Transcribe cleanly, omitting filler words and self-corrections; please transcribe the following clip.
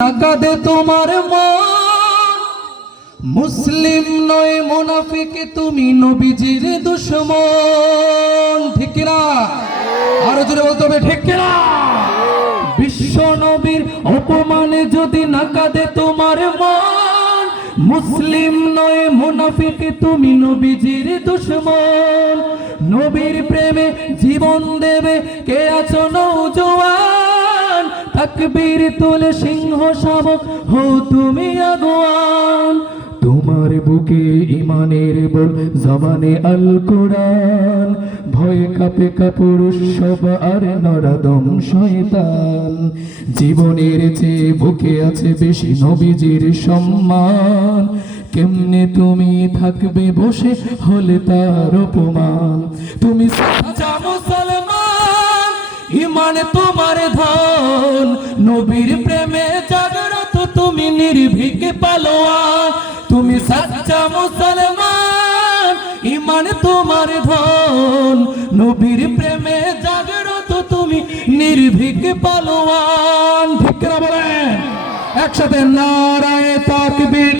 কাঁদে তোমার মন, মুসলিম নয় মুনাফিক, তুমি নবীজির দুশমন। ঠিক কিনা? আরো জোরে বলতে হবে, ঠিক কিনা? বিশ্ব নবীর অপমানে যদি না কাঁদে তোমার মন, মুসলিম নয় মুনাফিক, তুমি নবীজির দুশমন। নবীর প্রেমে জীবন দেবে কে আছো নওজোয়ান, তাকবীর তোলে সিংহ শাবক হও তুমি আগুয়ান। তোমার বুকে ইমানের বল, জবানে আল কোরআন, ভয় কাঁপে কাপুরুষ সব আর নরাদম শয়তান। জীবনের চেয়ে বুকে আছে বেশি নবীজির সম্মান, কেমনে তুমি থাকবে বসে হলে তার অপমান। তুমি সাচ্চা মুসলমান, ইমানে তোমার ধন, নবীর প্রেমে জাগ্রত তুমি নির্ভীক পালোয়ান। তুমি সাচ্চা মুসলমান, ইমানে তোমার ধন, নবীর প্রেমে জাগ্রত তুমি নির্ভীক পালোয়ান। ঠিক না বলেন? একসাথে নারায়ে তাকবীর।